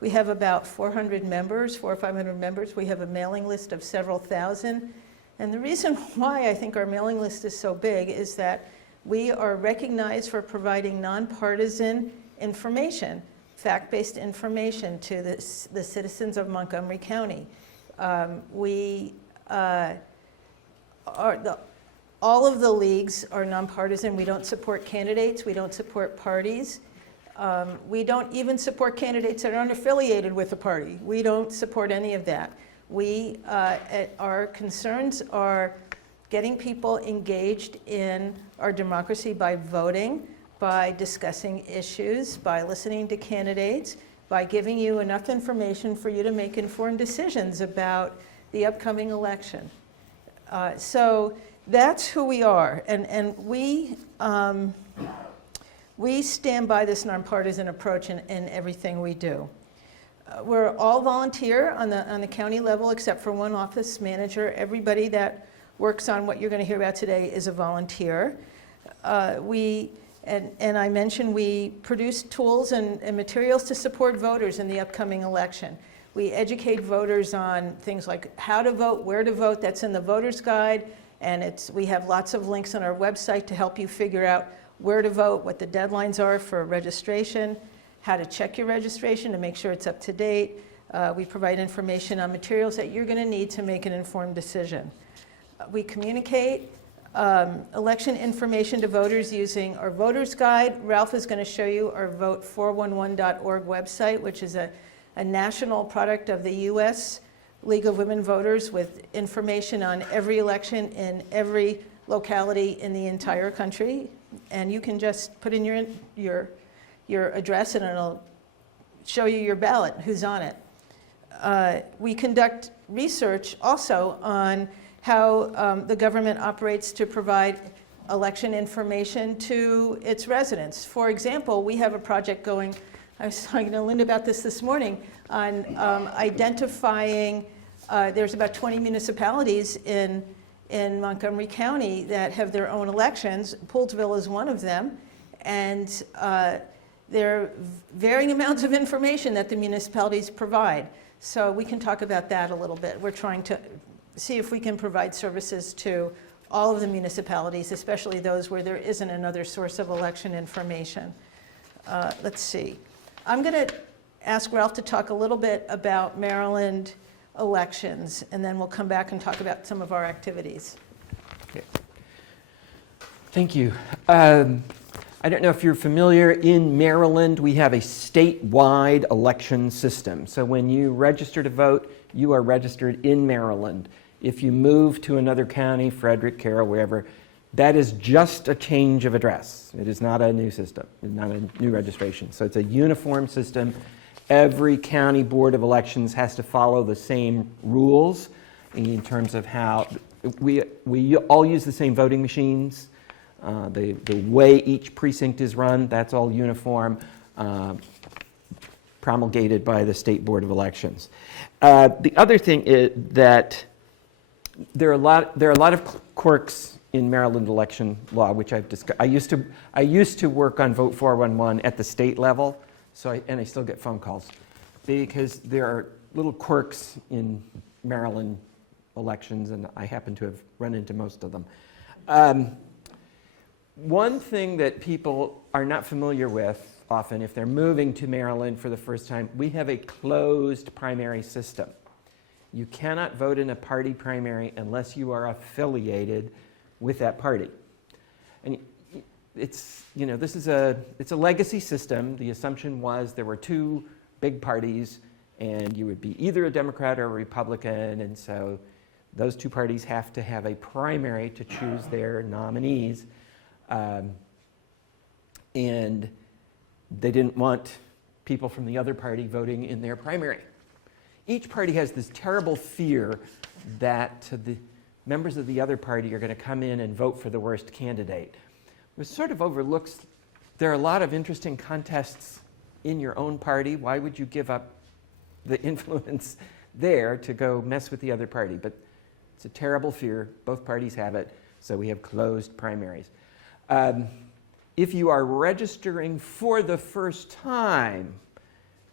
We have about 400 members, 400 or 500 members. We have a mailing list of several thousand. And the reason why I think our mailing list is so big is that we are recognized for providing nonpartisan information, fact-based information to the citizens of Montgomery County. All of the leagues are nonpartisan. We don't support candidates. We don't support parties. We don't even support candidates that aren't affiliated with a party. We don't support any of that. Our concerns are getting people engaged in our democracy by voting, by discussing issues, by listening to candidates, by giving you enough information for you to make informed decisions about the upcoming election. So that's who we are, and we stand by this nonpartisan approach in everything we do. We're all volunteer on the county level except for one office manager. Everybody that works on what you're going to hear about today is a volunteer. And I mentioned we produce tools and materials to support voters in the upcoming election. We educate voters on things like how to vote, where to vote. That's in the voter's guide. And we have lots of links on our website to help you figure out where to vote, what the deadlines are for registration, how to check your registration to make sure it's up to date. We provide information on materials that you're going to need to make an informed decision. We communicate election information to voters using our voter's guide. Ralph is going to show you our vote411.org website, which is a national product of the U.S. League of Women Voters with information on every election in every locality in the entire country. And you can just put in your address and it'll show you your ballot, who's on it. We conduct research also on how the government operates to provide election information to its residents. For example, we have a project going, I was talking to Linda about this morning, on identifying, there's about 20 municipalities in Montgomery County that have their own elections. Poolsville is one of them. And there are varying amounts of information that the municipalities provide. So we can talk about that a little bit. We're trying to see if we can provide services to all of the municipalities, especially those where there isn't another source of election information. Let's see. I'm going to ask Ralph to talk a little bit about Maryland elections, and then we'll come back and talk about some of our activities. Okay. Thank you. I don't know if you're familiar, in Maryland we have a statewide election system. So when you register to vote, you are registered in Maryland. If you move to another county, Frederick, Carroll, wherever, that is just a change of address. It is not a new system, not a new registration. So it's a uniform system. Every county board of elections has to follow the same rules in terms of how we all use the same voting machines. The way each precinct is run, that's all uniform, promulgated by the State Board of Elections. The other thing is that there are a lot of quirks in Maryland election law, which I've discussed. I used to work on Vote 411 at the state level, and I still get phone calls because there are little quirks in Maryland elections, and I happen to have run into most of them. One thing that people are not familiar with often if they're moving to Maryland for the first time, we have a closed primary system. You cannot vote in a party primary unless you are affiliated with that party. And it's a legacy system. The assumption was there were two big parties and you would be either a Democrat or a Republican, and so those two parties have to have a primary to choose their nominees. And they didn't want people from the other party voting in their primary. Each party has this terrible fear that the members of the other party are going to come in and vote for the worst candidate. It sort of overlooks, there are a lot of interesting contests in your own party. Why would you give up the influence there to go mess with the other party? But it's a terrible fear. Both parties have it, so we have closed primaries. If you are registering for the first time,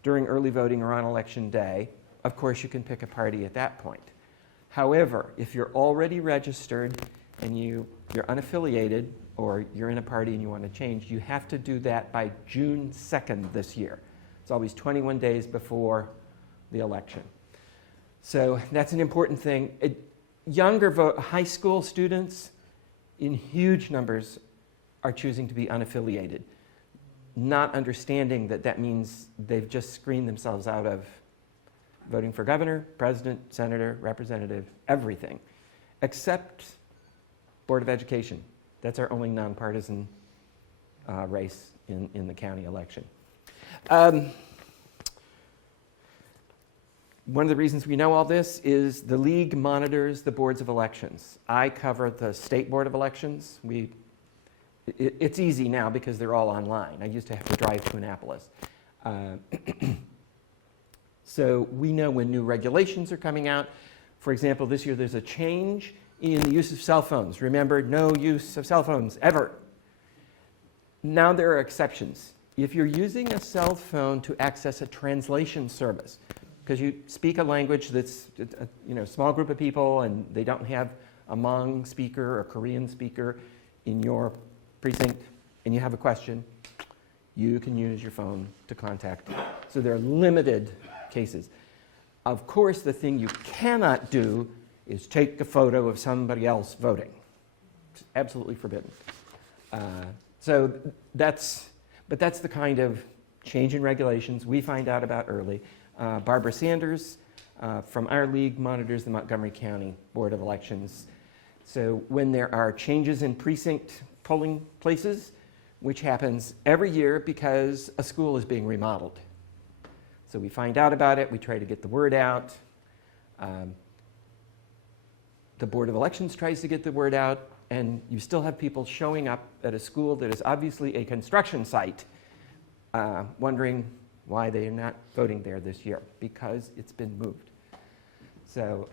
during early voting or on election day, of course you can pick a party at that point. However, if you're already registered and you're unaffiliated or you're in a party and you want to change, you have to do that by June 2nd this year. It's always 21 days before the election. So that's an important thing. Younger high school students in huge numbers are choosing to be unaffiliated, not understanding that that means they've just screened themselves out of voting for governor, president, senator, representative, everything, except Board of Education. That's our only nonpartisan race in the county election. One of the reasons we know all this is the league monitors the boards of elections. I cover the state board of elections. It's easy now because they're all online. I used to have to drive to Annapolis. So we know when new regulations are coming out. For example, this year there's a change in the use of cell phones. Remember, no use of cell phones ever. Now there are exceptions. If you're using a cell phone to access a translation service, because you speak a language that's a small group of people and they don't have a Hmong speaker or Korean speaker in your precinct, and you have a question, you can use your phone to contact. So there are limited cases. Of course, the thing you cannot do is take a photo of somebody else voting. It's absolutely forbidden. But that's the kind of change in regulations we find out about early. Barbara Sanders from our league monitors the Montgomery County Board of Elections. So when there are changes in precinct polling places, which happens every year because a school is being remodeled. So we find out about it, we try to get the word out. The Board of Elections tries to get the word out, and you still have people showing up at a school that is obviously a construction site, wondering why they are not voting there this year, because it's been moved. So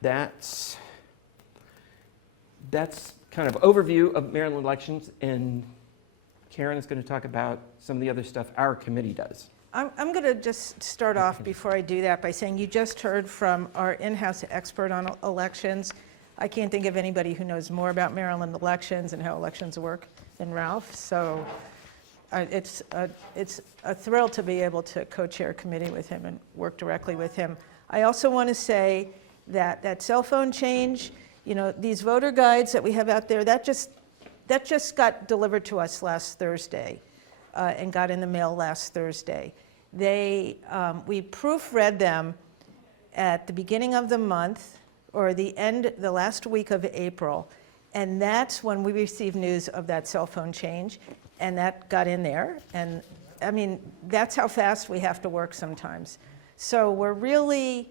that's kind of overview of Maryland elections, and Karen is going to talk about some of the other stuff our committee does. I'm going to just start off before I do that by saying you just heard from our in-house expert on elections. I can't think of anybody who knows more about Maryland elections and how elections work than Ralph. So it's a thrill to be able to co-chair a committee with him and work directly with him. I also want to say that cell phone change, these voter guides that we have out there, that just got delivered to us last Thursday and got in the mail last Thursday. We proofread them at the beginning of the month or the last week of April, and that's when we received news of that cell phone change, and that got in there. And I mean, that's how fast we have to work sometimes. So we're really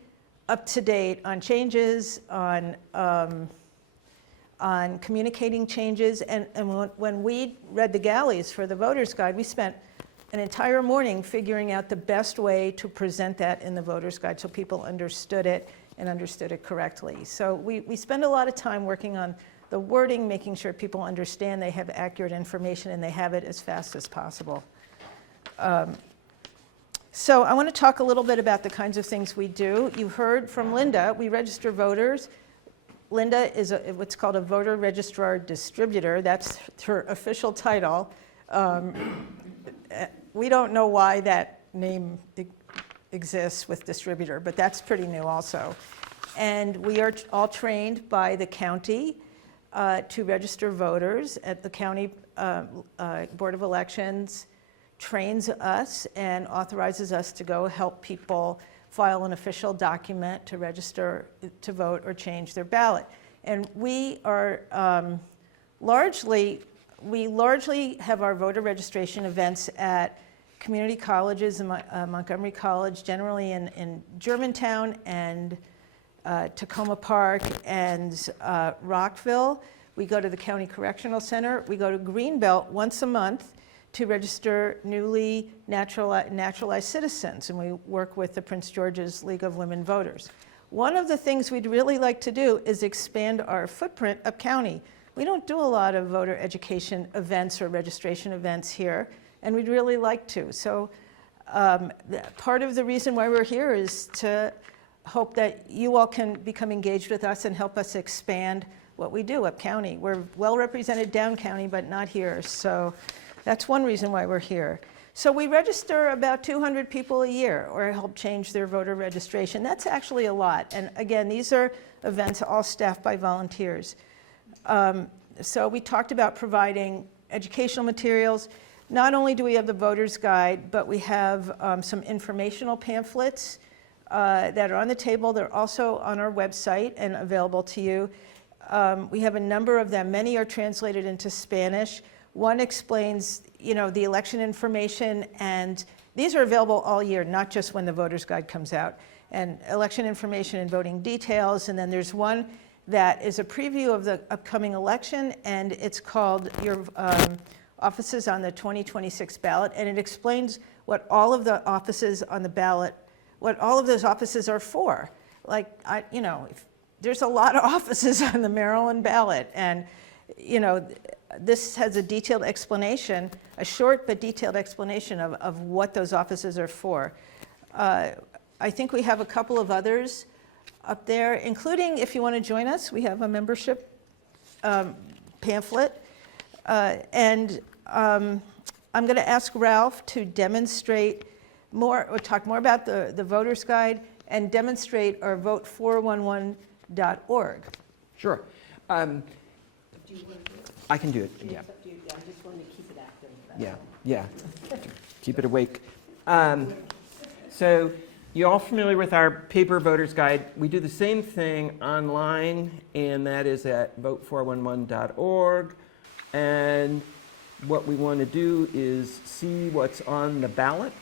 up to date on changes, on communicating changes. And when we read the galleys for the voter's guide, we spent an entire morning figuring out the best way to present that in the voter's guide so people understood it and understood it correctly. So we spend a lot of time working on the wording, making sure people understand they have accurate information and they have it as fast as possible. So I want to talk a little bit about the kinds of things we do. You heard from Linda, we register voters. Linda is what's called a voter registrar distributor. That's her official title. We don't know why that name exists with distributor, but that's pretty new also. And we are all trained by the county to register voters. At the county Board of Elections trains us and authorizes us to go help people file an official document to register to vote or change their ballot. And we are largely have our voter registration events at community colleges, in Montgomery College, generally in Germantown and Tacoma Park and Rockville. We go to the County Correctional Center. We go to Greenbelt once a month to register newly naturalized citizens, and we work with the Prince George's League of Women Voters. One of the things we'd really like to do is expand our footprint up county. We don't do a lot of voter education events or registration events here, and we'd really like to. So Part of the reason why we're here is to hope that you all can become engaged with us and help us expand what we do up county. We're well represented down county, but not here. So that's one reason why we're here. So we register about 200 people a year or help change their voter registration. That's actually a lot. And again, these are events all staffed by volunteers. So we talked about providing educational materials. Not only do we have the voter's guide, but we have some informational pamphlets that are on the table. They're also on our website and available to you. We have a number of them. Many are translated into Spanish. One explains, the election information, and these are available all year, not just when the voter's guide comes out. And election information and voting details. And then there's one that is a preview of the upcoming election, and it's called Your Offices on the 2026 Ballot, and it explains what all of the offices on the ballot, what all of those offices are for. Like, there's a lot of offices on the Maryland ballot, and this has a detailed explanation, a short but detailed explanation of what those offices are for. I think we have a couple of others up there, including, if you want to join us, we have a membership pamphlet. And I'm going to ask Ralph to demonstrate more, or talk more about the voter's guide and demonstrate our vote411.org. Sure. I can do it, yeah. I just want to keep it active. Yeah. Keep it awake. So you all familiar with our paper voter's guide? We do the same thing online, and that is at vote411.org. And what we want to do is see what's on the ballot.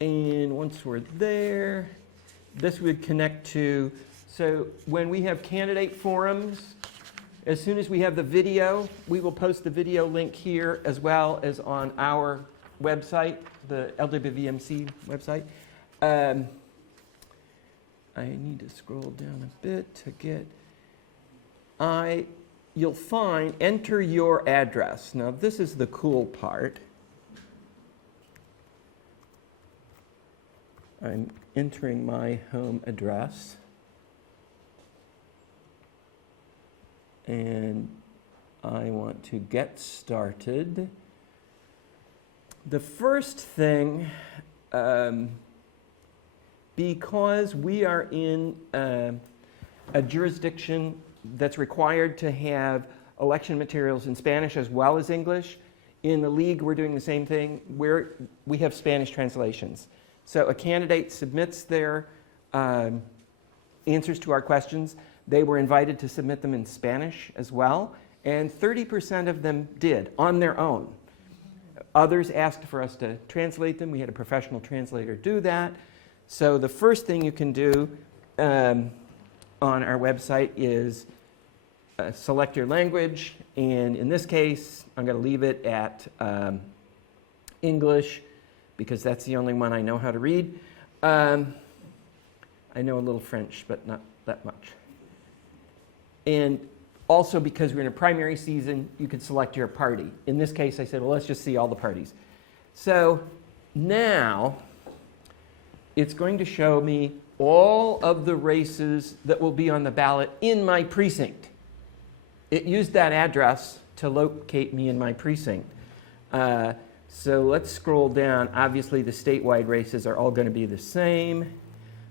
And once we're there, this would connect to, so when we have candidate forums, as soon as we have the video, we will post the video link here as well as on our website, the LWVMC website. I need to scroll down a bit to get, you'll find, enter your address. Now this is the cool part. I'm entering my home address. And I want to get started. The first thing, because we are in a jurisdiction that's required to have election materials in Spanish as well as English, in the league we're doing the same thing. We have Spanish translations. So a candidate submits their answers to our questions. They were invited to submit them in Spanish as well, and 30% of them did on their own. Others asked for us to translate them. We had a professional translator do that. So the first thing you can do on our website is select your language, and in this case, I'm going to leave it at English because that's the only one I know how to read. I know a little French, but not that much. And also, because we're in a primary season, you could select your party. In this case, I said, well, let's just see all the parties. So now it's going to show me all of the races that will be on the ballot in my precinct. It used that address to locate me in my precinct. So let's scroll down. Obviously, the statewide races are all going to be the same.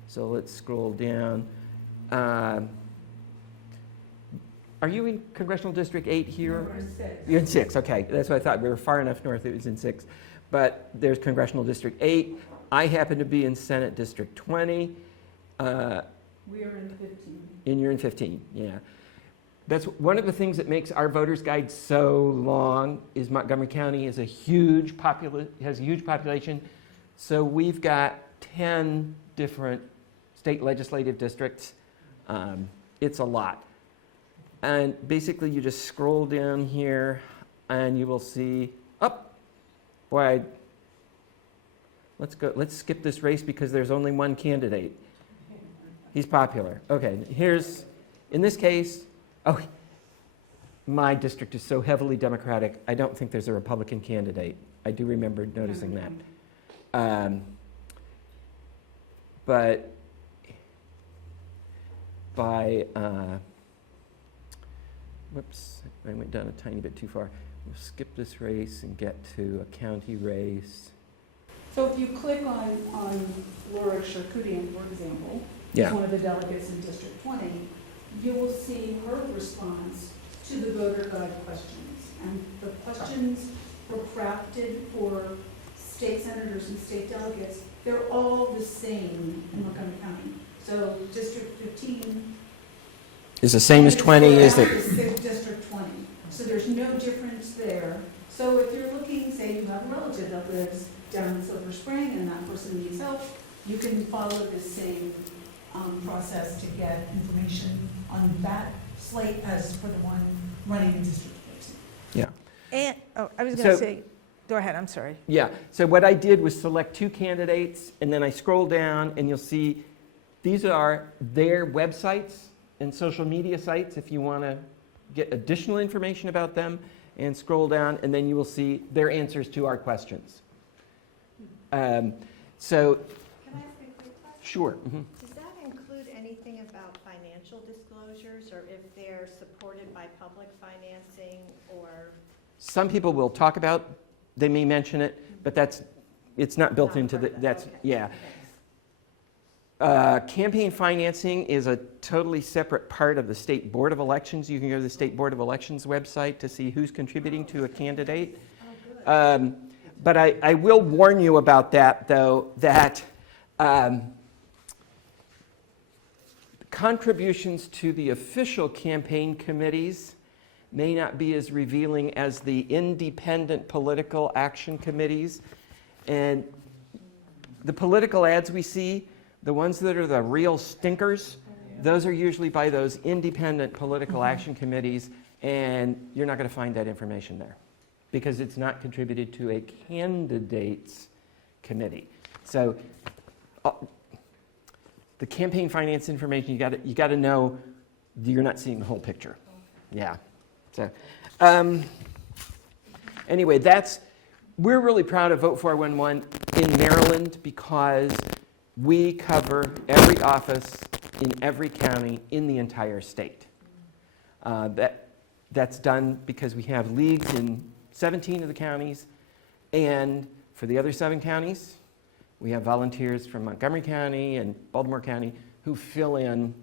So let's scroll down. Are you in Congressional District 8 here? We're in 6. You're in 6, okay. That's what I thought. We were far enough north it was in 6. But there's Congressional District 8. I happen to be in Senate District 20. We are in 15. And you're in 15, yeah. That's one of the things that makes our voter's guide so long is Montgomery County is has a huge population. So we've got 10 different state legislative districts. It's a lot. And basically you just scroll down here and you will see, let's skip this race because there's only one candidate. He's popular. Okay, in this case, my district is so heavily Democratic, I don't think there's a Republican candidate. I do remember noticing that. But by, whoops, I went down a tiny bit too far. We'll skip this race and get to a county race. So if you click on Laura Charkoudian, for example, Yeah. who's one of the delegates in District 20, you will see her response to the voter guide questions. And the questions were crafted for state senators and state delegates. They're all the same in Montgomery County. So District 15 Is the same as 20, is it? is District 20. So there's no difference there. So if you're looking, say you have a relative that lives down in Silver Spring and that person needs help, you can follow the same process to get information on that slate as for the one running in District 15. Yeah. And, I was going to So- say, go ahead, I'm sorry. Yeah, so what I did was select 2 candidates, and then I scroll down, and you'll see these are their websites and social media sites if you want to get additional information about them, and scroll down, and then you will see their answers to our questions. So, Can I ask a quick question? sure. Does that include anything about financial disclosures, or if they're supported by public financing, or? Some people will talk about, they may mention it, but it's not built Not into part the, of that? that's, Okay. yeah. Thanks. Campaign financing is a totally separate part of the State Board of Elections. You can go to the State Board of Elections website to see who's contributing to a candidate. But I will warn you about that, though, that contributions to the official campaign committees may not be as revealing as the independent political action committees. And the political ads we see, the ones that are the real stinkers, those are usually by those independent political action committees, and you're not going to find that information there because it's not contributed to a candidates committee. So the campaign finance information, you got to know you're not seeing the whole picture. Yeah. So anyway, we're really proud of Vote 411 in Maryland because we cover every office in every county in the entire state. That's done because we have leagues in 17 of the counties, and for the other 7 counties, we have volunteers from Montgomery County and Baltimore County who fill in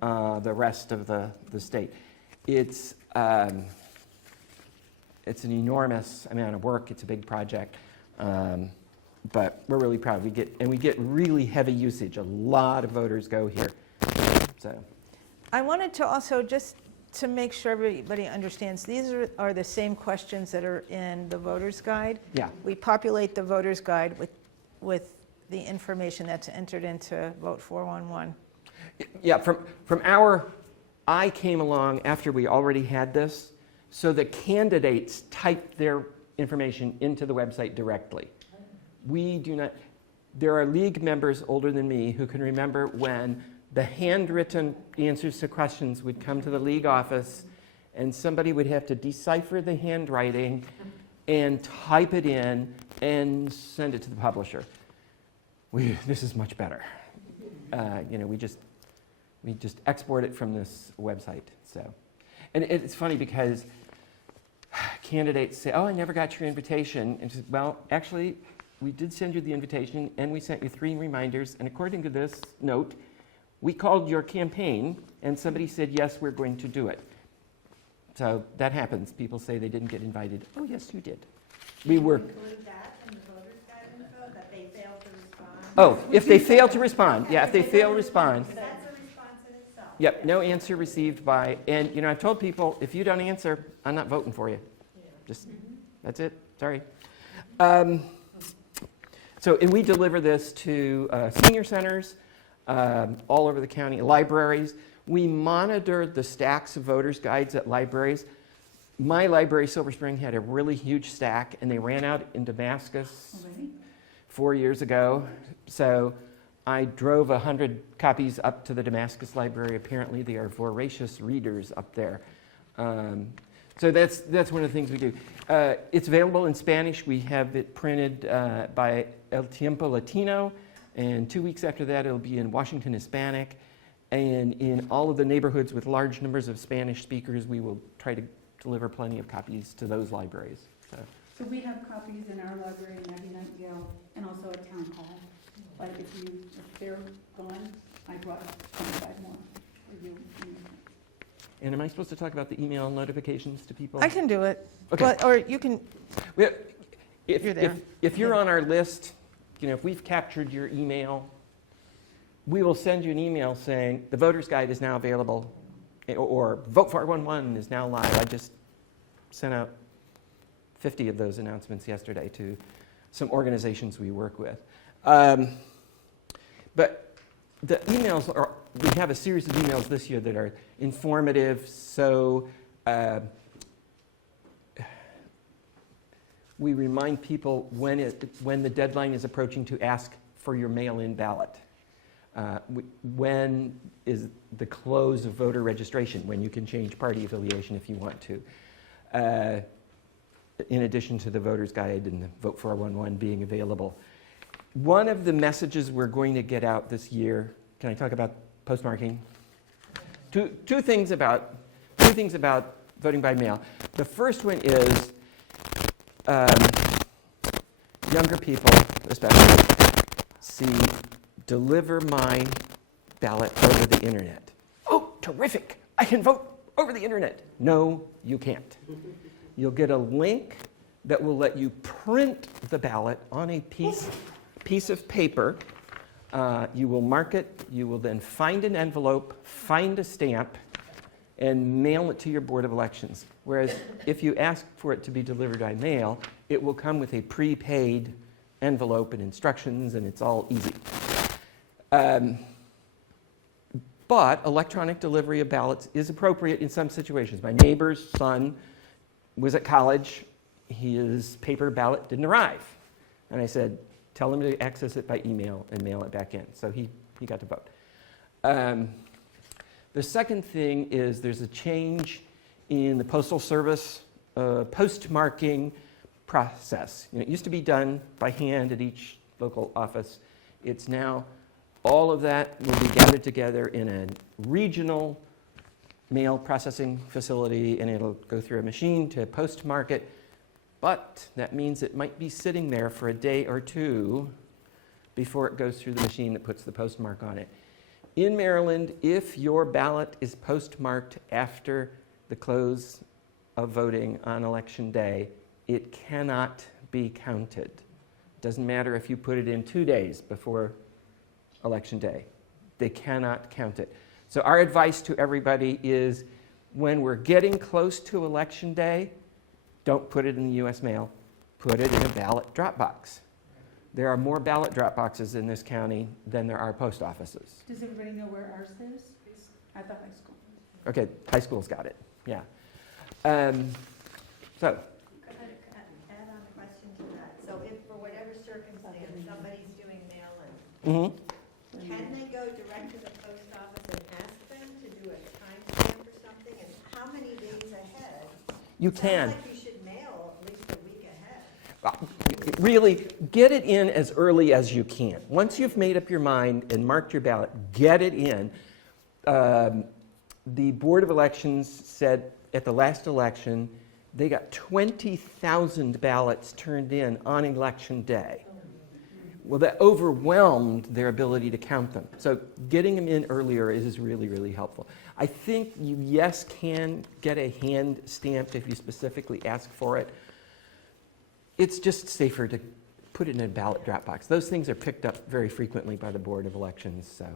the rest of the state. It's an enormous amount of work. It's a big project, but we're really proud. We get really heavy usage. A lot of voters go here. So, I wanted to also, just to make sure everybody understands, these are the same questions that are in the voter's guide. yeah, We populate the voter's guide with the information that's entered into Vote 411. yeah. I came along after we already had this, so the candidates typed their information into the website directly. We do not. There are league members older than me who can remember when the handwritten answers to questions would come to the league office, and somebody would have to decipher the handwriting and type it in and send it to the publisher. This is much better. We just export it from this website. So, and it's funny because candidates say, "Oh, I never got your invitation," and says, "Well, actually, we did send you the invitation, and we sent you 3 reminders. And according to this note, we called your campaign, and somebody said, yes, we're going to do it." So that happens. People say they didn't get invited. Oh, yes, you did. We were. Include that in the voter's guide info, that they failed to respond? Oh, if they fail to respond, yeah, if they fail to respond. So that's a response in itself. Yep, no answer received by, and I've told people, if you don't answer, I'm not voting for you. Just, that's it, sorry. And we deliver this to senior centers all over the county, libraries. We monitor the stacks of voters' guides at libraries. My library, Silver Spring, had a really huge stack, and they ran out in Damascus Already? 4 years ago. So I drove 100 copies up to the Damascus Library. Apparently, they are voracious readers up there. So that's one of the things we do. It's available in Spanish. We have it printed by El Tiempo Latino, and 2 weeks after that, it'll be in Washington Hispanic. And in all of the neighborhoods with large numbers of Spanish speakers, we will try to deliver plenty of copies to those libraries. So we have copies in our library in Maggie Nightingale and also at Town Hall. Like if they're gone, I brought 25 more for you. And am I supposed to talk about the email notifications to people? I can do it. Okay. But- Or you can, Well, You're there. if you're on our list, if we've captured your email, we will send you an email saying the voter's guide is now available, or Vote for 411 is now live. I just sent out 50 of those announcements yesterday to some organizations we work with. But the emails we have a series of emails this year that are informative, so we remind people when the deadline is approaching to ask for your mail-in ballot. When is the close of voter registration, when you can change party affiliation if you want to, in addition to the voter's guide and the Vote 411 being available. One of the messages we're going to get out this year, can I talk about postmarking? Two things about voting by mail. The first one is younger people, especially, see deliver my ballot over the internet. Oh, terrific! I can vote over the internet. No, you can't. You'll get a link that will let you print the ballot on a piece of paper. You will mark it. You will then find an envelope, find a stamp, and mail it to your Board of Elections. Whereas if you ask for it to be delivered by mail, it will come with a prepaid envelope and instructions, and it's all easy. But electronic delivery of ballots is appropriate in some situations. My neighbor's son was at college. His paper ballot didn't arrive. And I said, tell him to access it by email and mail it back in. So he got to vote. The second thing is there's a change in the Postal Service postmarking process. It used to be done by hand at each local office. It's now all of that will be gathered together in a regional mail processing facility, and it'll go through a machine to postmark it. But that means it might be sitting there for a day or two before it goes through the machine that puts the postmark on it. In Maryland, if your ballot is postmarked after the close of voting on Election Day, it cannot be counted. Doesn't matter if you put it in 2 days before Election Day. They cannot count it. So our advice to everybody is when we're getting close to Election Day, don't put it in the U.S. mail. Put it in a ballot drop box. There are more ballot drop boxes in this county than there are post offices. Does everybody know where ours is? I thought high school. Okay, high school's got it, yeah. So, Could I add on a question to that? So if for whatever circumstance, somebody's doing mail-in, can they go direct to the post office and ask them to do a timestamp or something? And how many days ahead? you can. Sounds like you should mail at least a week ahead. Really, get it in as early as you can. Once you've made up your mind and marked your ballot, get it in. The Board of Elections said at the last election, they got 20,000 ballots turned in on Election Day. Well, that overwhelmed their ability to count them. So getting them in earlier is really, really helpful. I think you, yes, can get a hand stamped if you specifically ask for it. It's just safer to put it in a ballot drop box. Those things are picked up very frequently by the Board of Elections, so.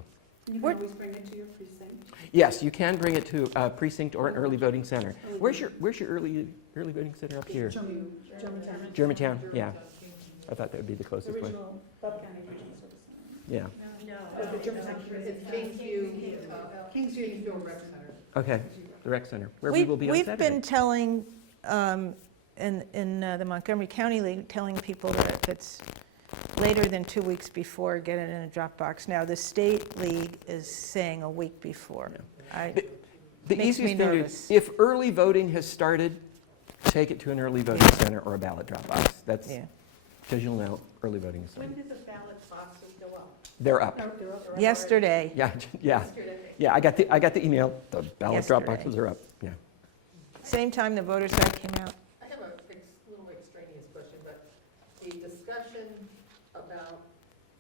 You can What- always bring it to your precinct. Yes, you can bring it to a precinct or an early voting center. Where's your early voting center up here? Germantown. Germantown, yeah. I thought that would be the closest one. Original, Bub County Regional Service Center. Yeah, No. The Germantown, it's Kingsview Rec Center. okay, the rec center, where we will be on We've Saturday. been telling, in the Montgomery County League, telling people that if it's later than 2 weeks before, get it in a Dropbox. Now, the state league is saying a week before. The makes me easiest thing to do, nervous. if early voting has started, take it to an early voting center or a ballot drop box. That's Yeah. because you'll know early voting is When starting. did the ballot boxes go up? They're up. Yesterday. Yeah, yeah. Yeah, I got the email. The ballot drop Yesterday. boxes are up. Yeah. Same time the voter's guide came out. I have a little extraneous question, but the discussion about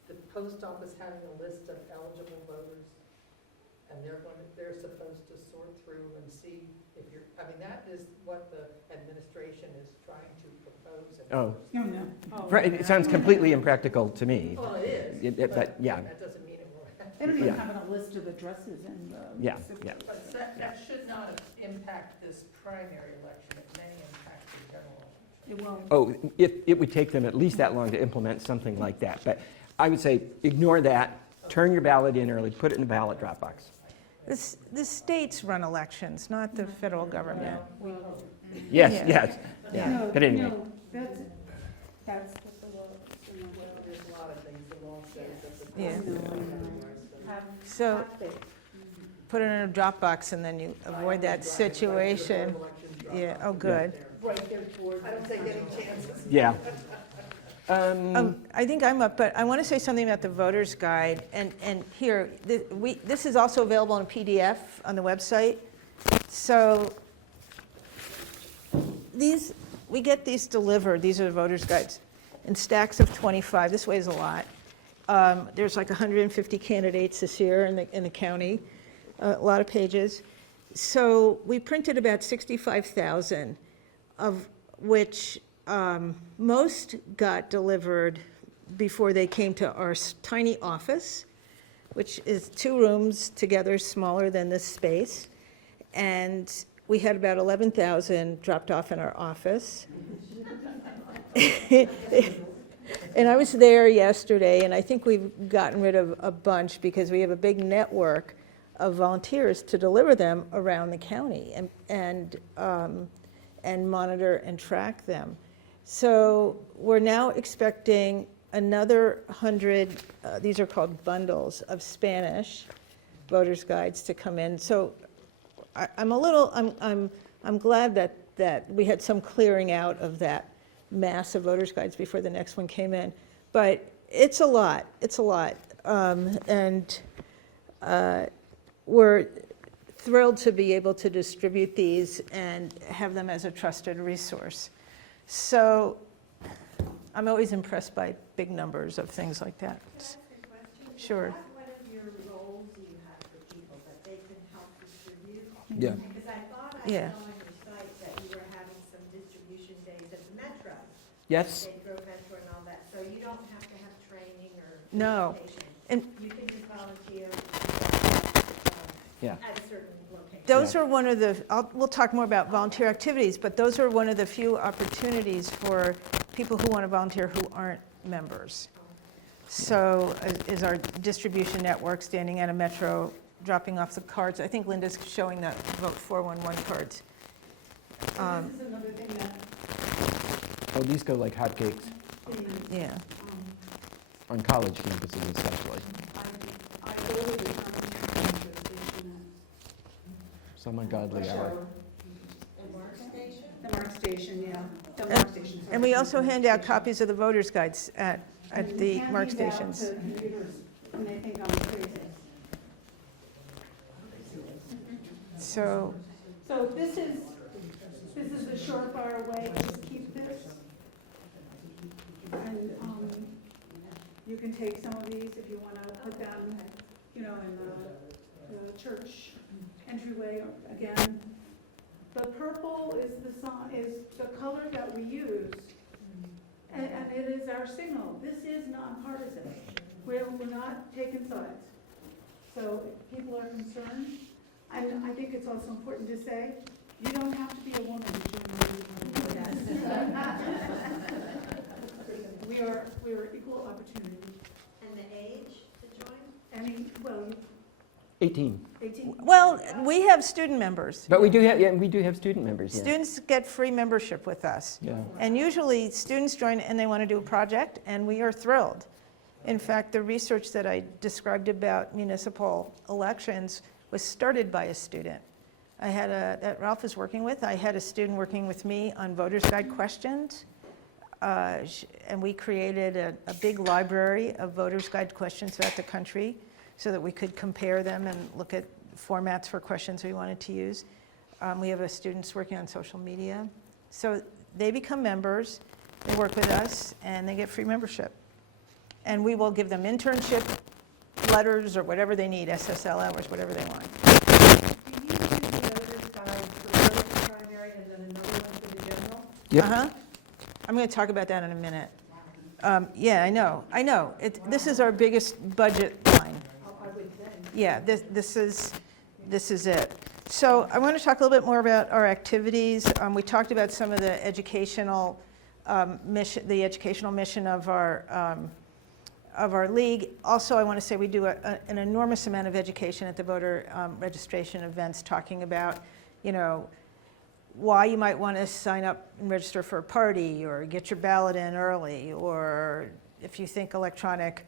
the post office having a list of eligible voters, and they're supposed to sort through and see if you're, I mean, that is what the administration is trying to propose. and Oh. No, no. Oh, It sounds completely impractical to me. Well, it is. But, yeah. That doesn't mean it will happen. They don't even Yeah. have a list of addresses and the. Yeah, yeah. But that should not impact this primary election. It may impact the general election. It won't. Oh, it would take them at least that long to implement something like that. But I would say, ignore that, turn your ballot in early, put it in the ballot drop box. The states run elections, not the federal government. Yes, Yeah. yes, yeah. No, But anyway, no, that's what the law, There's a lot of things the law says that the. Yeah. So put it in a Dropbox and then you avoid that situation. Yeah, oh, good. Right there toward. I don't take any chances. yeah. I think I'm up, but I want to say something about the voter's guide. And here, this is also available in a PDF on the website. So we get these delivered, these are the voter's guides, in stacks of 25. This weighs a lot. There's like 150 candidates this year in the county, a lot of pages. So we printed about 65,000, of which most got delivered before they came to our tiny office, which is 2 rooms together, smaller than this space. And we had about 11,000 dropped off in our office. And I was there yesterday, and I think we've gotten rid of a bunch because we have a big network of volunteers to deliver them around the county and monitor and track them. So we're now expecting another 100, these are called bundles of Spanish voters' guides to come in. So I'm glad that we had some clearing out of that mass of voters' guides before the next one came in. But it's a lot. We're thrilled to be able to distribute these and have them as a trusted resource. So I'm always impressed by big numbers of things like that. Sure. What are your roles you have for people that they can help distribute? Yeah. Because I thought I Yeah. saw on your site that you were having some distribution days at the Metro. Yes, State Grove Metro and all that, so you don't have to have training or. No. education. And- You can just volunteer yeah. at a certain location. Those are one of the, we'll talk more about volunteer activities, but those are one of the few opportunities for people who want to volunteer who aren't members. So is our distribution network standing at a Metro, dropping off the cards. I think Linda's showing the Vote 411 cards. This is another thing that Oh, these go like hotcakes the, Yeah. on college campuses especially. I go to the station Some ungodly at hour. Shower. The Mark Station? The Mark Station, yeah. The Mark Station. sorry. And we also hand out copies of the voters' guides at And you the can't Mark do that stations. to commuters when they think I'm crazy. So, So this is the surefire way to keep this. And you can take some of these if you want to put them, in the church entryway. Again, the purple is the color that we use, and it is our signal. This is nonpartisan. We're not taking sides. So if people are concerned, and I think it's also important to say, you don't have to be a woman to join the We are equal opportunity. And the age to join? Any, 18. 18? well, we have student members. But we do have student members, yeah. Students get free membership with us. Yeah. And usually, students join and they want to do a project, and we are thrilled. In fact, the research that I described about municipal elections was started by a student. That Ralph is working with. I had a student working with me on voters' guide questions and we created a big library of voters' guide questions throughout the country so that we could compare them and look at formats for questions we wanted to use. We have students working on social media. So they become members, they work with us, and they get free membership. And we will give them internship letters or whatever they need, SSL hours, whatever they want. Do you do the voters guide for the voters primary and then another one for the general? Yep. Uh-huh. I'm going to talk about that in a minute. Yeah, I know. This is our biggest budget line. I would think. Yeah, this is it. So I want to talk a little bit more about our activities. We talked about some of the educational mission of our league. Also, I want to say we do an enormous amount of education at the voter registration events, talking about, why you might want to sign up and register for a party or get your ballot in early, or if you think electronic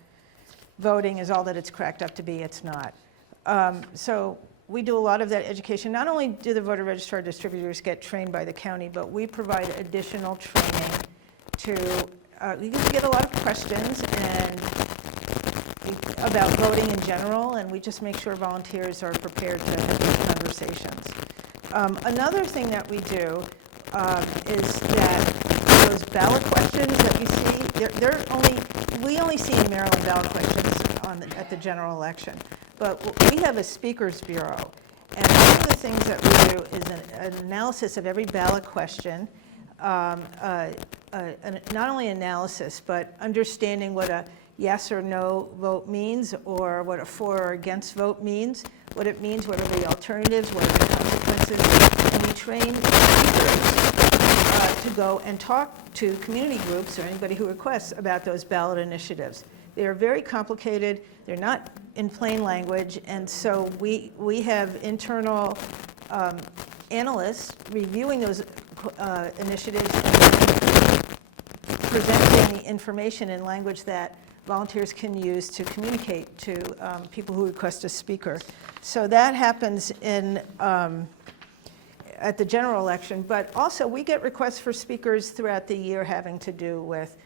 voting is all that it's cracked up to be, it's not. So we do a lot of that education. Not only do the voter registrar distributors get trained by the county, but we provide additional training to, you get a lot of questions about voting in general, and we just make sure volunteers are prepared to have these conversations. Another thing that we do is that those ballot questions that you see, we only see in Maryland ballot questions at the general election. But we have a speakers bureau, and one of the things that we do is an analysis of every ballot question, not only analysis, but understanding what a yes or no vote means, or what a for or against vote means, what it means, what are the alternatives, what are the consequences, and we train speakers to go and talk to community groups or anybody who requests about those ballot initiatives. They are very complicated, they're not in plain language, and so we have internal analysts reviewing those initiatives and presenting the information in language that volunteers can use to communicate to people who request a speaker. So that happens at the general election, but also we get requests for speakers throughout the year having to do with,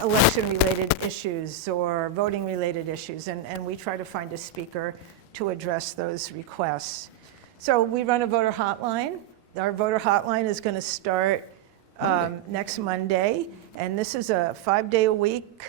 election-related issues or voting-related issues, and we try to find a speaker to address those requests. So we run a voter hotline. Our voter hotline is going to start next Monday, and this is a 5-day-a-week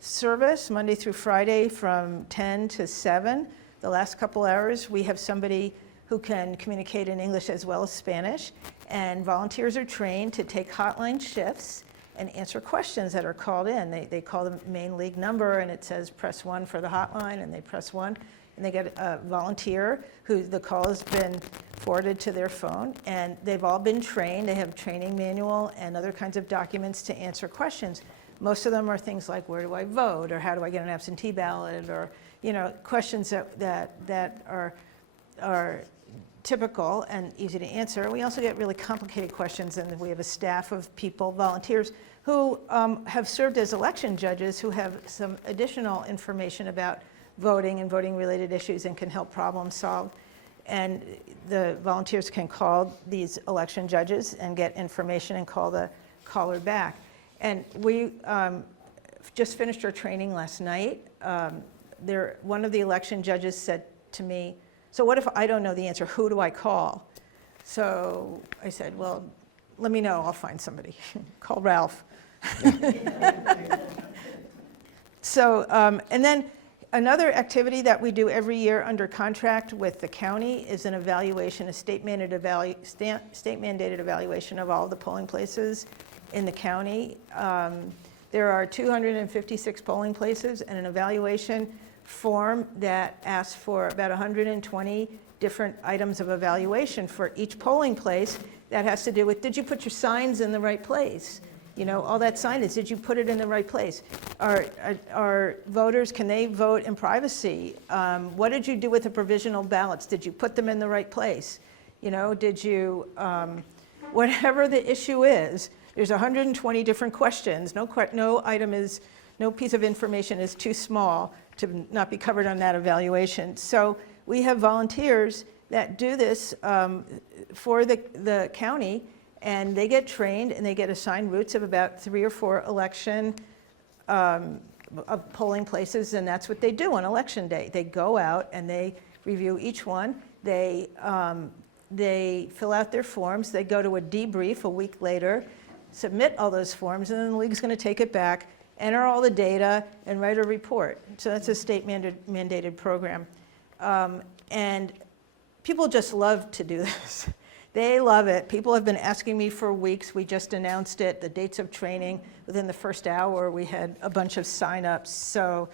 service, Monday through Friday from 10 to 7. The last couple hours, we have somebody who can communicate in English as well as Spanish, and volunteers are trained to take hotline shifts and answer questions that are called in. They call the main league number, and it says press 1 for the hotline, and they press 1, and they get a volunteer who the call has been forwarded to their phone, and they've all been trained. They have a training manual and other kinds of documents to answer questions. Most of them are things like, where do I vote, or how do I get an absentee ballot, or questions that are typical and easy to answer. We also get really complicated questions, and we have a staff of people, volunteers, who have served as election judges, who have some additional information about voting and voting-related issues and can help problem solve. And the volunteers can call these election judges and get information and call the caller back. And we just finished our training last night. One of the election judges said to me, so what if I don't know the answer? Who do I call? So I said, well, let me know. I'll find somebody. Call Ralph. So, and then another activity that we do every year under contract with the county is an evaluation, a state-mandated evaluation of all the polling places in the county. There are 256 polling places, and an evaluation form that asks for about 120 different items of evaluation for each polling place that has to do with, did you put your signs in the right place? All that signage, did you put it in the right place? Are voters, can they vote in privacy? What did you do with the provisional ballots? Did you put them in the right place? Did you, whatever the issue is, there's 120 different questions. No piece of information is too small to not be covered on that evaluation. So we have volunteers that do this for the county, And they get trained and they get assigned routes of about 3 or 4 election of polling places, and that's what they do on election day. They go out and they review each one. They fill out their forms. They go to a debrief a week later, submit all those forms, and then the league's going to take it back, enter all the data, and write a report. So that's a state mandated program. And people just love to do this. They love it. People have been asking me for weeks. We just announced it, the dates of training. Within the first hour, we had a bunch of signups. So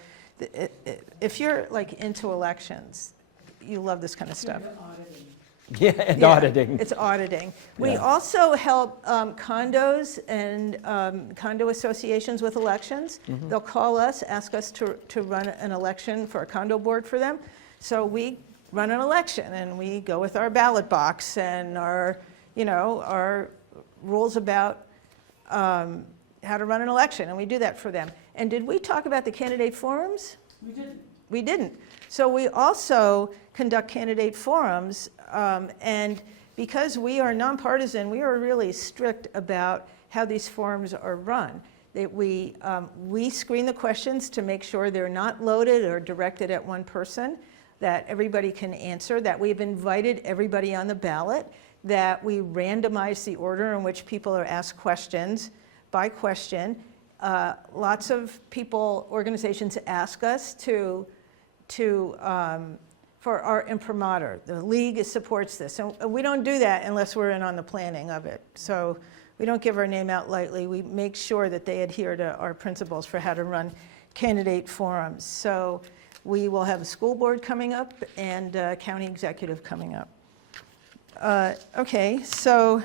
if you're like into elections, you love this kind of stuff. Yeah, and Yeah, auditing. It's auditing. We Yeah. also help condos and condo associations with elections. Mm-hmm. They'll call us, ask us to run an election for a condo board for them. So we run an election, and we go with our ballot box and our rules about how to run an election, and we do that for them. And did we talk about the candidate forums? We didn't. We didn't. So we also conduct candidate forums, and because we are nonpartisan, we are really strict about how these forums are run. We screen the questions to make sure they're not loaded or directed at one person, that everybody can answer, that we've invited everybody on the ballot, that we randomize the order in which people are asked questions by question. Lots of people, organizations ask us for our imprimatur. The league supports this. And we don't do that unless we're in on the planning of it. So we don't give our name out lightly. We make sure that they adhere to our principles for how to run candidate forums. So we will have a school board coming up and county executive coming up. Okay, so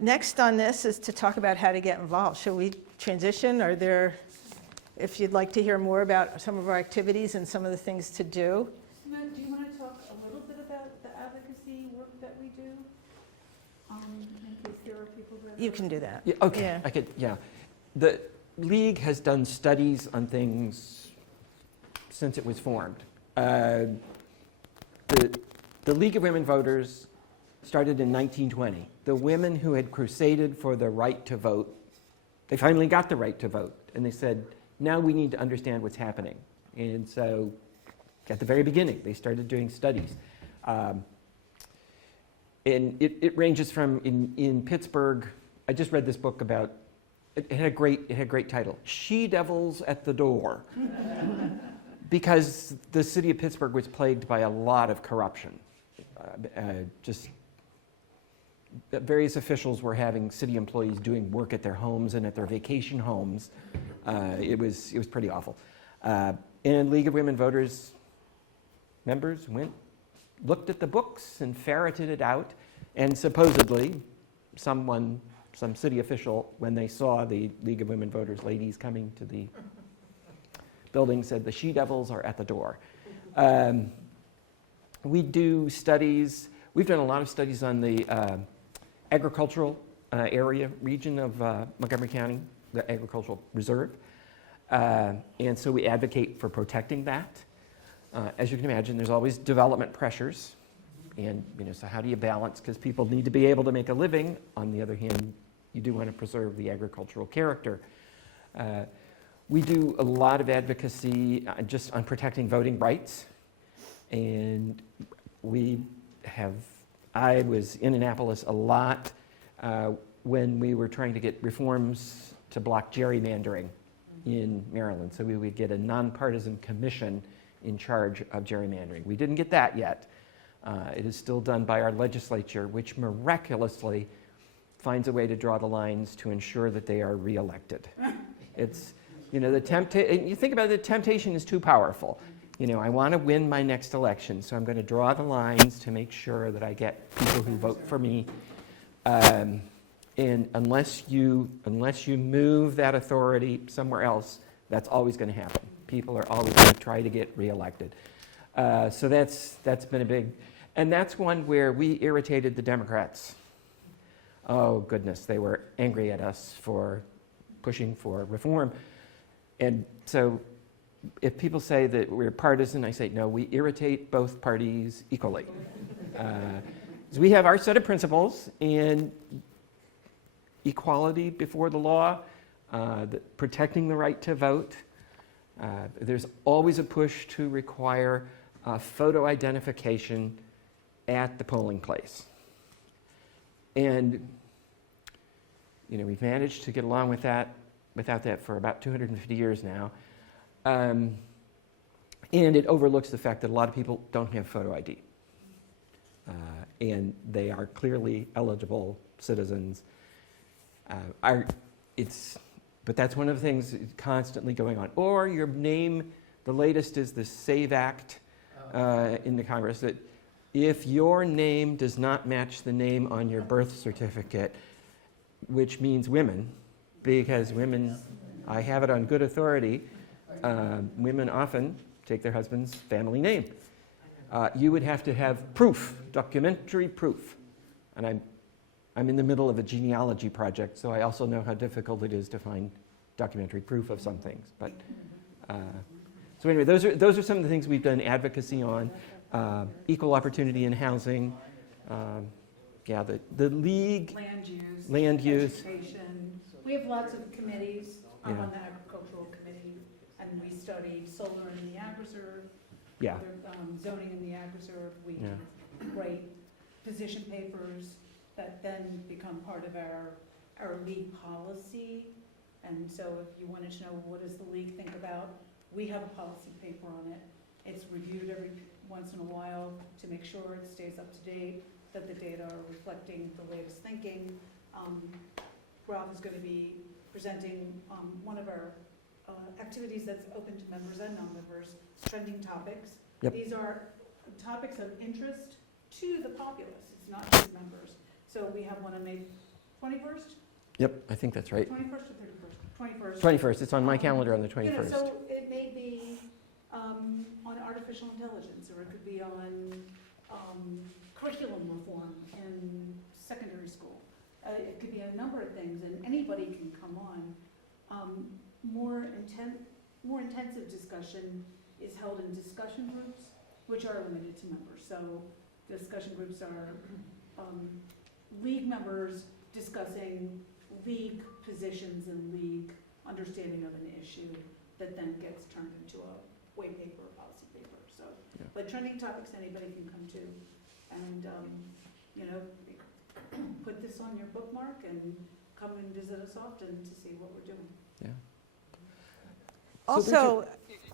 next on this is to talk about how to get involved. Shall we transition? If you'd like to hear more about some of our activities and some of the things to do. Samantha, do you want to talk a little bit about the advocacy work that we do? In case there are people that You can do that. Yeah, okay, Yeah. I could, yeah. The league has done studies on things since it was formed. The League of Women Voters started in 1920. The women who had crusaded for the right to vote, they finally got the right to vote. And they said, now we need to understand what's happening. And so at the very beginning, they started doing studies. And it ranges from, in Pittsburgh, I just read this book about, it had a great title, She-Devils at the Door. Because the city of Pittsburgh was plagued by a lot of corruption. Various officials were having city employees doing work at their homes and at their vacation homes. It was pretty awful. And League of Women Voters members looked at the books and ferreted it out, and supposedly some city official, when they saw the League of Women Voters ladies coming to the building, said the she-devils are at the door. We do studies. We've done a lot of studies on the agricultural region of Montgomery County, the agricultural reserve. And so we advocate for protecting that. As you can imagine, there's always development pressures. And so how do you balance? Because people need to be able to make a living. On the other hand, you do want to preserve the agricultural character. We do a lot of advocacy just on protecting voting rights. And I was in Annapolis a lot when we were trying to get reforms to block gerrymandering in Maryland. So we would get a nonpartisan commission in charge of gerrymandering. We didn't get that yet. It is still done by our legislature, which miraculously finds a way to draw the lines to ensure that they are reelected. It's, you think about it, the temptation is too powerful. I want to win my next election, so I'm going to draw the lines to make sure that I get people who vote for me. And unless you move that authority somewhere else, that's always going to happen. People are always going to try to get reelected. So that's been a big, and that's one where we irritated the Democrats. Oh goodness, they were angry at us for pushing for reform. And so if people say that we're partisan, I say, no, we irritate both parties equally. is we have our set of principles, and equality before the law, protecting the right to vote. There's always a push to require photo identification at the polling place. And we've managed to get along without that for about 250 years now. And it overlooks the fact that a lot of people don't have photo ID. And they are clearly eligible citizens. But that's one of the things constantly going on. Or your name, the latest is the SAVE Act in the Congress, that if your name does not match the name on your birth certificate, which means women, because women, I have it on good authority, women often take their husband's family name. You would have to have proof, documentary proof. And I'm in the middle of a genealogy project, so I also know how difficult it is to find documentary proof of some things. But so anyway, those are some of the things we've done advocacy on. Equal opportunity in housing. The league. Land use. Education. We have lots of committees. I'm Yeah. on the agricultural committee, and we study solar in the ag reserve. Yeah. Zoning in the ag reserve. We Yeah. write position papers that then become part of our league policy. And so if you wanted to know what does the league think about, we have a policy paper on it. It's reviewed every once in a while to make sure it stays up to date, that the data are reflecting the latest thinking. Rob is going to be presenting one of our activities that's open to members and non-members, trending topics. Yep. These are topics of interest to the populace. It's not just members. So we have one on May 21st, Yep, I think that's right. 21st or 31st? 21st. 21st. It's on my calendar on the You know, 21st. so it may be on artificial intelligence, or it could be on curriculum reform in secondary school. It could be a number of things, and anybody can come on. More intensive discussion is held in discussion groups, which are limited to members. So discussion groups are league members discussing league positions and league understanding of an issue that then gets turned into a white paper or policy paper. So, Yeah. but trending topics anybody can come to, and put this on your bookmark and come and visit us often to see what we're doing. Yeah. Also,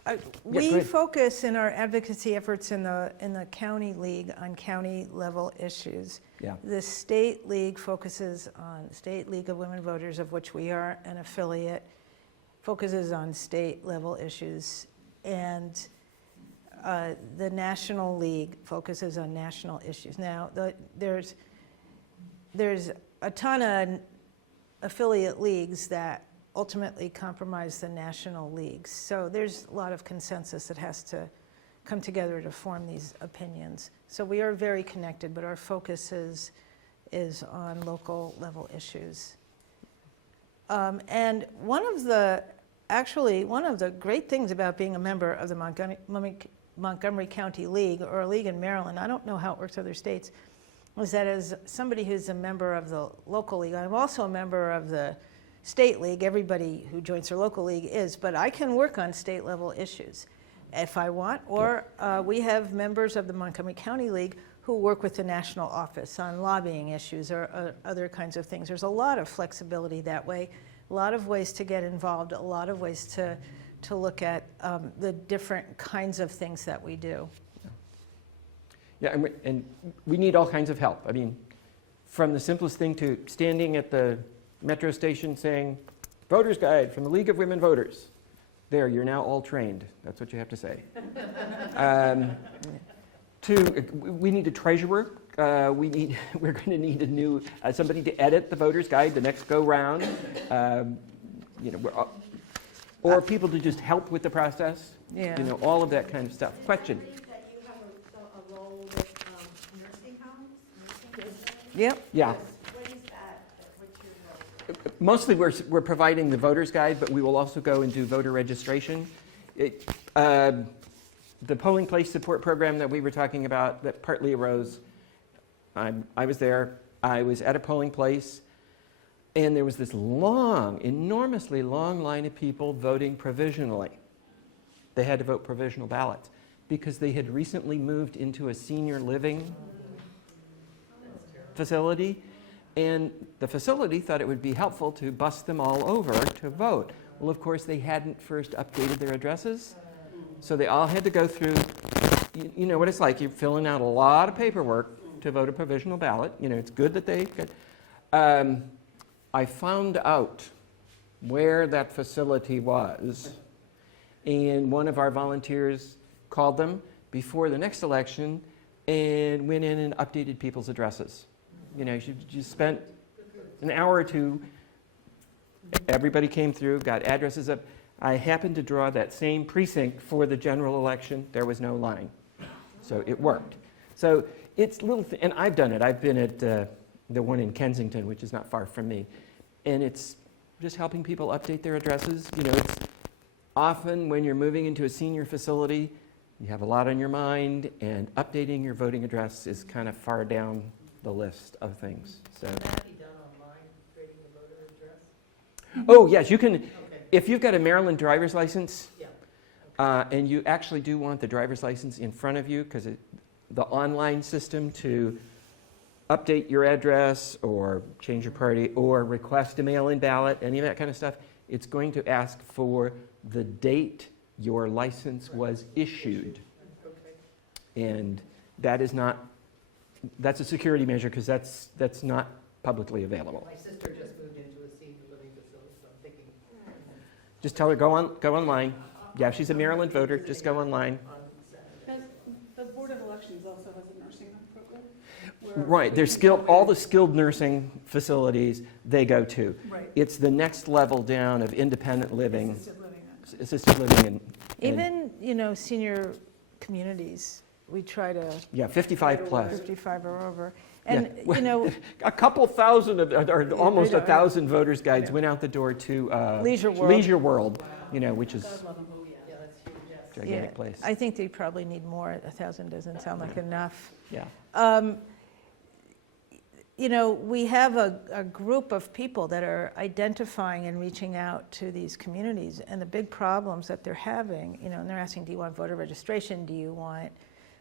go we ahead. focus in our advocacy efforts in the county league on county level issues. Yeah. The state league focuses on, State League of Women Voters, of which we are an affiliate, focuses on state level issues. And the National League focuses on national issues. Now, there's a ton of affiliate leagues that ultimately compromise the national leagues. So there's a lot of consensus that has to come together to form these opinions. So we are very connected, but our focus is on local level issues. And one of the great things about being a member of the Montgomery County League, or a league in Maryland, I don't know how it works in other states, is that as somebody who's a member of the local league, I'm also a member of the state league. Everybody who joins their local league is, but I can work on state level issues if I want, or we have members of the Montgomery County League who work with the national office on lobbying issues or other kinds of things. There's a lot of flexibility that way, a lot of ways to get involved, a lot of ways to look at the different kinds of things that we do. Yeah, and we need all kinds of help. I mean, from the simplest thing to standing at the metro station saying, "Voter's Guide from the League of Women Voters." There, you're now all trained. That's what you have to say. We need a treasurer. We're going to need a new somebody to edit the Voter's Guide the next go round. Or people to just help with the process. Yeah. All of that kind of stuff. Question. I believe that you have a role with nursing homes, nursing homes. Yep. Yeah. What is that? What's your role? Mostly we're providing the voter's guide, but we will also go and do voter registration. The polling place support program that we were talking about that partly arose I was there. I was at a polling place, and there was this long, enormously long line of people voting provisionally. They had to vote provisional ballots because they had recently moved into a senior living facility, and the facility thought it would be helpful to bus them all over to vote. Well, of course, they hadn't first updated their addresses, so they all had to go through, you know what it's like, you're filling out a lot of paperwork to vote a provisional ballot. You know, it's good that they could. I found out where that facility was, and one of our volunteers called them before the next election and went in and updated people's addresses. You know, you spent an hour or two, everybody came through, got addresses up. I happened to draw that same precinct for the general election. There was no line. So it worked. So it's little, and I've done it. I've been at the one in Kensington, which is not far from me. And it's just helping people update their addresses. You know, it's often when you're moving into a senior facility, you have a lot on your mind, and updating your voting address is kind of far down the list of things. So. Can that be done online, creating the voter address? Oh, yes, you can. Okay, If you've got a Maryland driver's license, yeah. and you actually do want the driver's license in front of you, because the online system to update your address or change your party or request a mail-in ballot, any of that kind of stuff, it's going to ask for the date your license was issued. Okay. And that is not, that's a security measure because that's not publicly available. My sister just moved into a senior living facility, so I'm thinking Just tell her, go online. Yeah, if she's a Maryland voter, just go online. on Saturday. The Board of Elections also has a nursing home program. where Right, they're you can skilled, go all in- the skilled nursing facilities they go to. Right. It's the next level down of independent living, Assisted living. assisted living and Even, you know, senior communities, we try to yeah, 55 plus. 55 or over. Yeah. And, you know, A couple thousand, or almost I know. 1,000 voters' guides went out the door to Leisure World. Leisure World, you know, which is God love them, oh, yeah. Yeah, that's huge, yes. a gigantic yeah, place. I think they probably need more. 1,000 doesn't sound like enough. Yeah. You know, we have a group of people that are identifying and reaching out to these communities and the big problems that they're having, you know, and they're asking, do you want voter registration? Do you want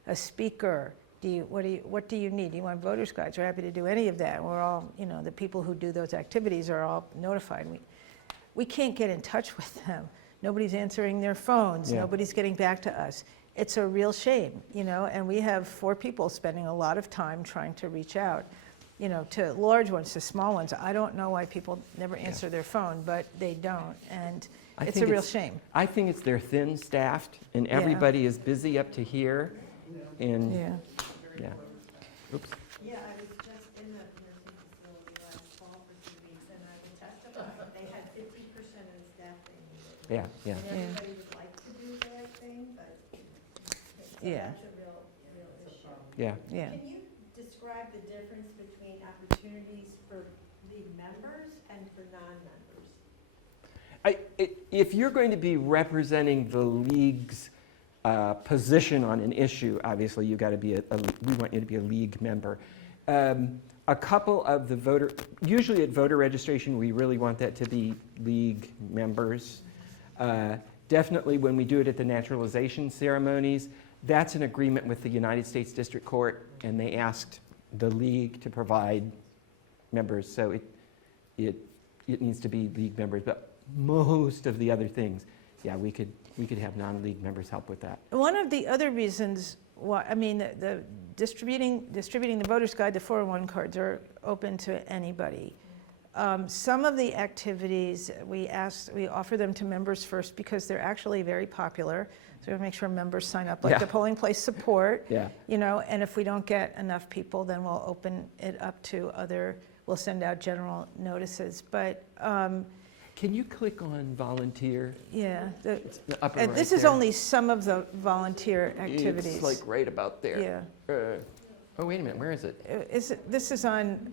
a speaker? What do you need? Do you want voters' guides? We're happy to do any of that. We're all, you know, the people who do those activities are all notified. We can't get in touch with them. Nobody's answering their phones. Yeah. Nobody's getting back to us. It's a real shame, you know, and we have 4 people spending a lot of time trying to reach out, you know, to large ones, to small ones. I don't know why people never answer their phone, but they don't, and I it's a think real shame. I think it's they're thin-staffed, and Yeah. everybody is busy up to here, and, Yeah. yeah. Oops. Yeah, I was just in the nursing facility last fall for 2 weeks, and I would testify, they had 50% of the staff they needed. Yeah, yeah. And everybody would like to do their thing, but so Yeah. that's a real issue. Yeah. Yeah. Can you describe the difference between opportunities for league members and for non-members? If you're going to be representing the league's position on an issue, obviously you've got to be we want you to be a league member. A couple of the usually at voter registration, we really want that to be league members. Definitely when we do it at the naturalization ceremonies, that's an agreement with the United States District Court, and they asked the league to provide members, so it needs to be league members. But most of the other things, yeah, we could have non-league members help with that. One of the other reasons why, I mean, the distributing the voter's guide, the 401 cards are open to anybody. Some of the activities we offer them to members first because they're actually very popular. So we have to make sure members sign up, like Yeah. the polling place support. Yeah. You know, and if we don't get enough people, then we'll open it up to we'll send out general notices. But Can you click on volunteer? yeah, It's the upper and right this is there. only some of the volunteer activities. It's like right about there. Yeah. Oh, wait a minute, where is it? This is on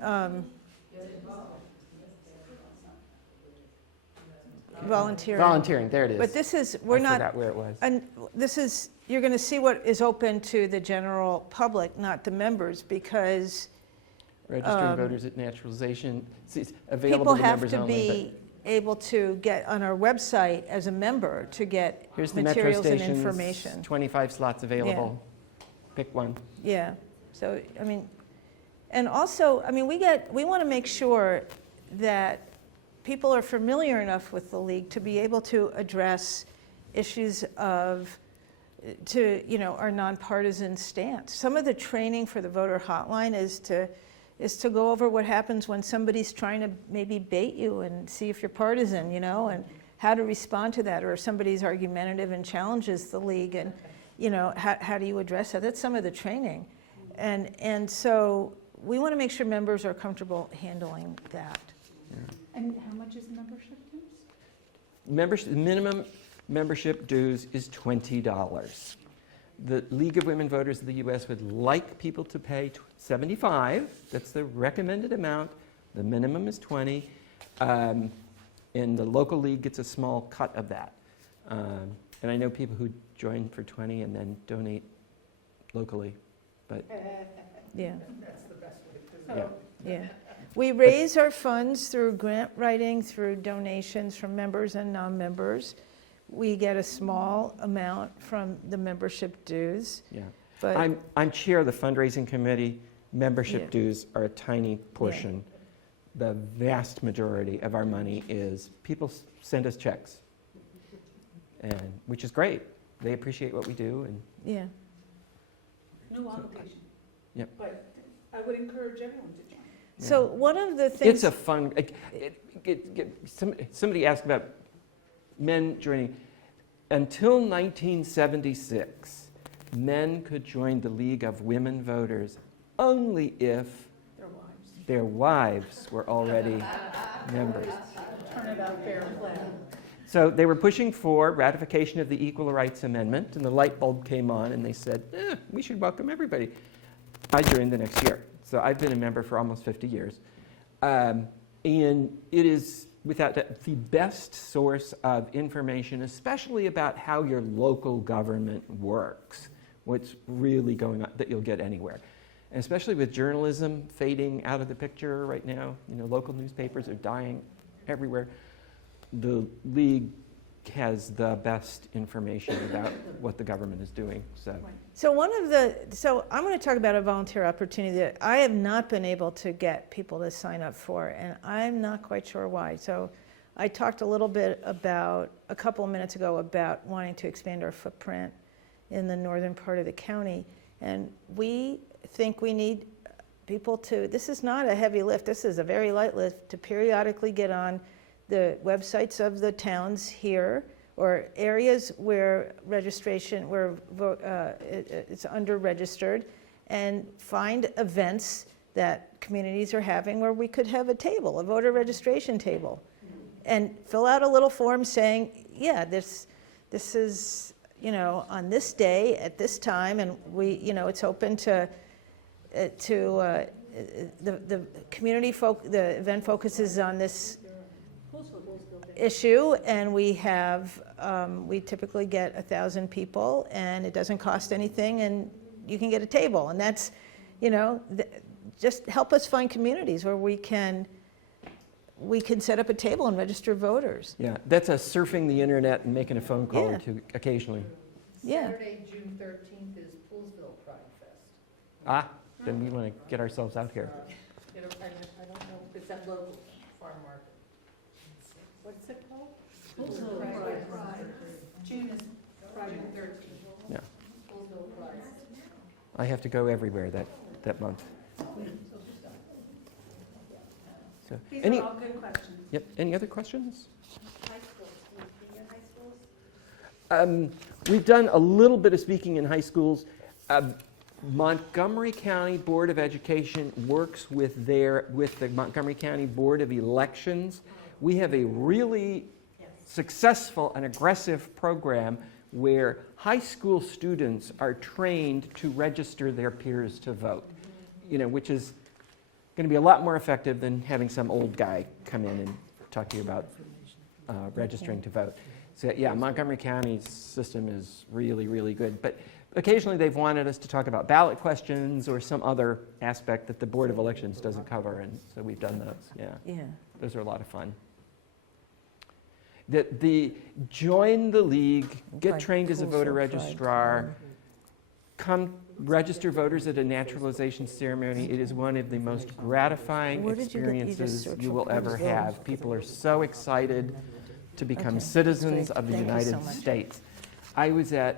volunteering. Volunteering, there it is. But this is, I we're not, forgot where it was. and this is, you're going to see what is open to the general public, not the members, because Registering voters at naturalization, it's available People to have members to only. be able to get on our website as a member to get Here's the metro materials and stations, information. 25 slots available. Pick one. Yeah, so, I mean, and also, I mean, we want to make sure that people are familiar enough with the league to be able to address issues of, our nonpartisan stance. Some of the training for the voter hotline is to go over what happens when somebody's trying to maybe bait you and see if you're partisan, and how to respond to that, or if somebody's argumentative and challenges the league, and, how do you address that? That's some of the training. And so we want to make sure members are comfortable handling that. And how much is membership dues? Membership, minimum membership dues is $20. The League of Women Voters of the U.S. would like people to pay $75. That's the recommended amount. The minimum is $20. And the local league gets a small cut of that. And I know people who join for $20 and then donate locally. But Yeah, That's the best way to do it. yeah. yeah. We raise our funds through grant writing, through donations from members and non-members. We get a small amount from the membership dues, Yeah. but I'm chair of the fundraising committee. Membership Yeah. dues are a tiny portion. The vast majority of our money is people send us checks, and which is great. They appreciate what we do, and yeah. No obligation. Yep. But I would encourage everyone to join. So one of the things. it's a fun. Somebody asked about men joining. Until 1976, men could join the League of Women Voters only if Their wives. their wives were already members. Turnabout fair play. So they were pushing for ratification of the Equal Rights Amendment, and the light bulb came on, and they said, we should welcome everybody. I joined the next year. So I've been a member for almost 50 years. And it is, without doubt, the best source of information, especially about how your local government works, what's really going on, that you'll get anywhere. And especially with journalism fading out of the picture right now, local newspapers are dying everywhere. The League has the best information about what the government is doing. So So I'm going to talk about a volunteer opportunity that I have not been able to get people to sign up for, and I'm not quite sure why. So I talked a little bit about, a couple of minutes ago, about wanting to expand our footprint in the northern part of the county. And we think we need people to, this is not a heavy lift, this is a very light lift, to periodically get on the websites of the towns here, or areas where registration, where it's under-registered, and find events that communities are having where we could have a table, a voter registration table, and fill out a little form saying, yeah, this is, on this day at this time, and we, it's open to the community the event focuses on this issue, and we have, we typically get 1,000 people, and it doesn't cost anything, and you can get a table, and that's, just help us find communities where we can set up a table and register voters. yeah, that's a surfing the internet and making a phone call or Yeah. two occasionally. Yeah. Saturday, June 13th is Poolsville Pride Fest. Then we want to get ourselves out here. I don't know if it's at local farm market. What's it called? Poolsville Pride. June is Friday the 13th. Yeah. Poolsville Pride. I have to go everywhere that month. So, These any, are all good questions. yep, any other questions? High schools, do you speak in high schools? We've done a little bit of speaking in high schools. Montgomery County Board of Education works with the Montgomery County Board of Elections. We have a really successful and aggressive program where high school students are trained to register their peers to vote, which is going to be a lot more effective than having some old guy come in and talk to you about registering to vote. So, yeah, Montgomery County's system is really, really good. But occasionally they've wanted us to talk about ballot questions or some other aspect that the Board of Elections doesn't cover, and so we've done those, yeah. Yeah. Those are a lot of fun. The join the league, get Like trained as a voter Cool Soul Pride. registrar, come register voters at a naturalization ceremony. It is one of the most gratifying Where did you get- you just experiences searched you for will ever Cool Soul? have. People are so excited to become Okay, citizens great. of the Thank you so United much. States. I was at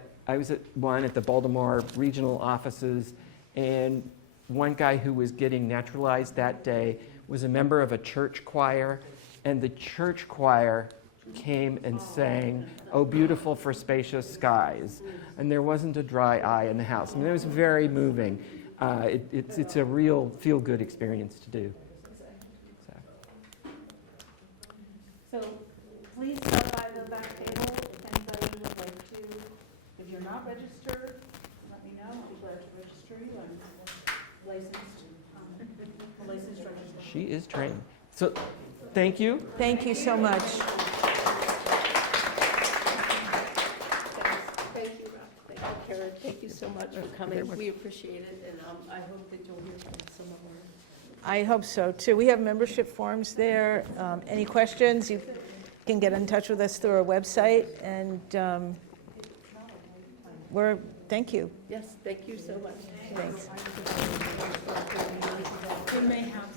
one at the Baltimore regional offices, and one guy who was getting naturalized that day was a member of a church choir, and the church choir came and sang, "Oh, beautiful for spacious skies," and there wasn't a dry eye in the house. I mean, it was very moving. It's a real feel-good experience to do. So please stop by the back table if anybody would like to. If you're not registered, let me know. I'll be glad to register you. I'm licensed registrar. She is trained. So, thank you. Thank you so much. Thank you, Rob. Thank you, Karen. Thank you so much for coming. We appreciate it, and I hope that you'll hear from some of our. I hope so, too. We have membership forms there. Any questions, you can get in touch with us through our website, and thank you. Yes, thank you so much. Thanks. We may have